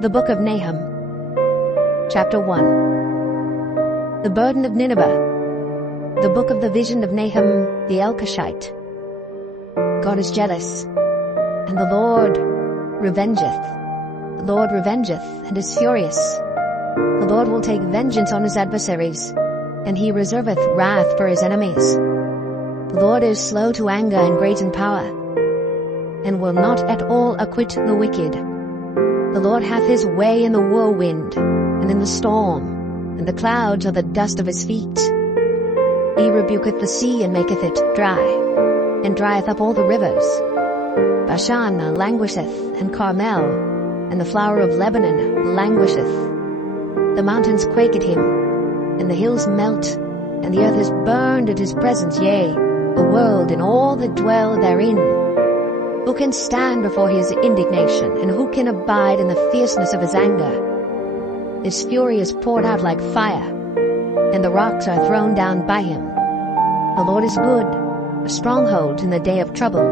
The Book of Nahum, Chapter 1. The Burden of Nineveh. The Book of the Vision of Nahum the Elkoshite. God is jealous, and the Lord revengeth. The Lord revengeth, and is furious. The Lord will take vengeance on his adversaries, and he reserveth wrath for his enemies. The Lord is slow to anger and great in power, and will not at all acquit the wicked. The Lord hath his way in the whirlwind, and in the storm, and the clouds are the dust of his feet. He rebuketh the sea, and maketh it dry, and drieth up all the rivers. Bashan languisheth, and Carmel, and the flower of Lebanon languisheth. The mountains quake at him, and the hills melt, and the earth is burned at his presence, yea, the world and all that dwell therein. Who can stand before his indignation, and who can abide in the fierceness of his anger? His fury is poured out like fire, and the rocks are thrown down by him. The Lord is good, a stronghold in the day of trouble,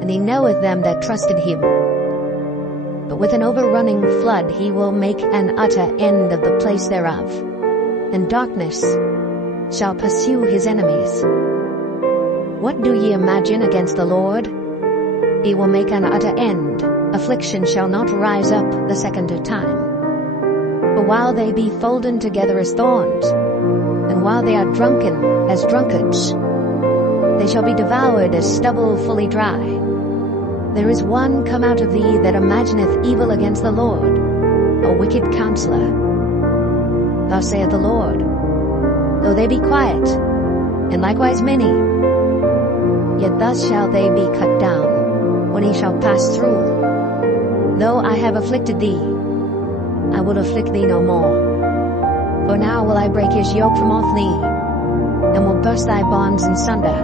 and he knoweth them that trust in him. But with an overrunning flood he will make an utter end of the place thereof, and darkness shall pursue his enemies. What do ye imagine against the Lord? He will make an utter end. Affliction shall not rise up the second time. For while they be folden together as thorns, and while they are drunken as drunkards, they shall be devoured as stubble fully dry. There is one come out of thee that imagineth evil against the Lord, a wicked counselor. Thus saith the Lord, though they be quiet, and likewise many, yet thus shall they be cut down, when he shall pass through. Though I have afflicted thee, I will afflict thee no more. For now will I break his yoke from off thee, and will burst thy bonds in sunder.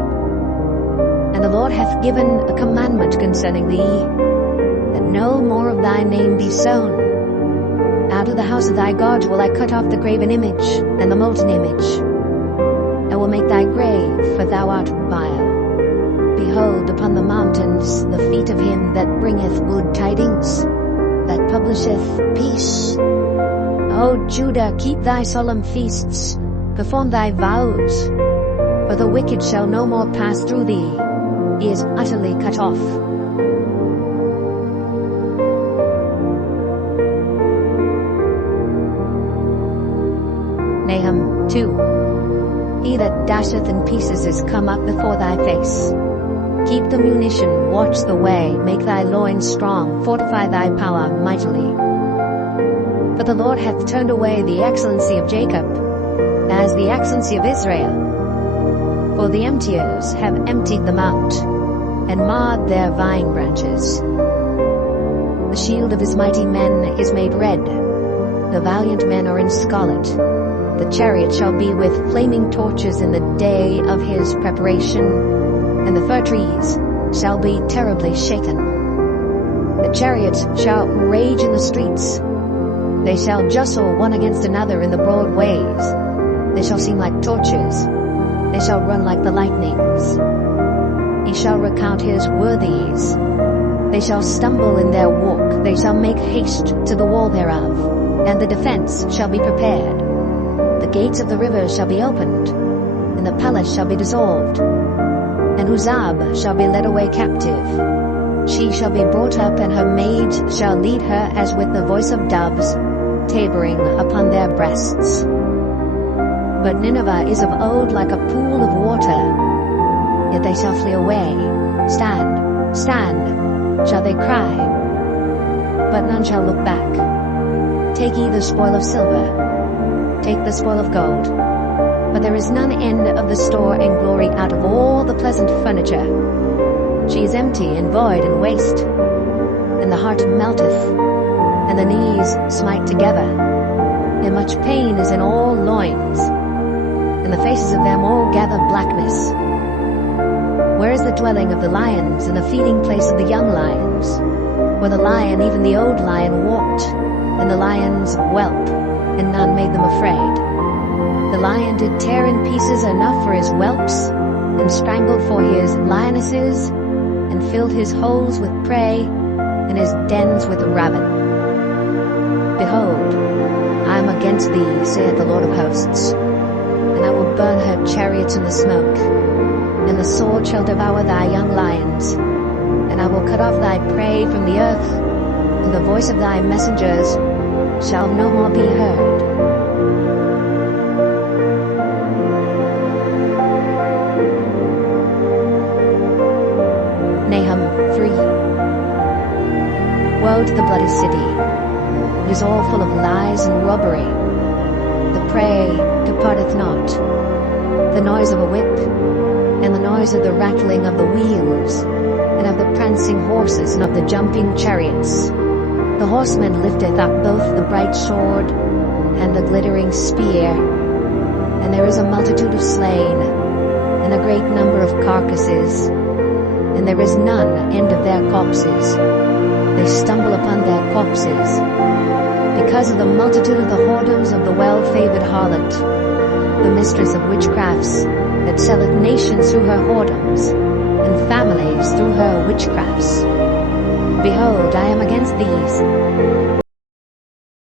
And the Lord hath given a commandment concerning thee, that no more of thy name be sown. Out of the house of thy gods will I cut off the graven image, and the molten image. I will make thy grave, for thou art vile. Behold, upon the mountains the feet of him that bringeth good tidings, that publisheth peace. O Judah, keep thy solemn feasts, perform thy vows, for the wicked shall no more pass through thee. He is utterly cut off. Nahum 2. He that dasheth in pieces is come up before thy face. Keep the munition, watch the way, make thy loins strong, fortify thy power mightily. For the Lord hath turned away the excellency of Jacob, as the excellency of Israel. For the emptiers have emptied them out, and marred their vine branches. The shield of his mighty men is made red, the valiant men are in scarlet. The chariot shall be with flaming torches in the day of his preparation, and the fir trees shall be terribly shaken. The chariots shall rage in the streets. They shall jostle one against another in the broad ways. They shall seem like torches. They shall run like the lightnings. He shall recount his worthies. They shall stumble in their walk. They shall make haste to the wall thereof, and the defense shall be prepared. The gates of the rivers shall be opened, and the palace shall be dissolved. And Huzab shall be led away captive. She shall be brought up, and her maids shall lead her as with the voice of doves, tabering upon their breasts. But Nineveh is of old like a pool of water, yet they shall flee away. Stand, stand, shall they cry, but none shall look back. Take ye the spoil of silver, take the spoil of gold, but there is none end of the store and glory out of all the pleasant furniture. She is empty and void and waste, and the heart melteth, and the knees smite together, and much pain is in all loins, and the faces of them all gather blackness. Where is the dwelling of the lions, and the feeding place of the young lions? Where the lion, even the old lion, walked, and the lions whelp, and none made them afraid. The lion did tear in pieces enough for his whelps, and strangled for his lionesses, and filled his holes with prey, and his dens with rabble. Behold, I am against thee, saith the Lord of hosts, and I will burn her chariots in the smoke, and the sword shall devour thy young lions, and I will cut off thy prey from the earth, and the voice of thy messengers shall no more be heard. Nahum 3. Woe to the bloody city! It is all full of lies and robbery. The prey departeth not. The noise of a whip, and the noise of the rattling of the wheels, and of the prancing horses, and of the jumping chariots. The horseman lifteth up both the bright sword and the glittering spear, and there is a multitude of slain, and a great number of carcasses, and there is none end of their corpses. They stumble upon their corpses, because of the multitude of the whoredoms of the well-favored harlot, the mistress of witchcrafts, that selleth nations through her whoredoms, and families through her witchcrafts. Behold, I am against these,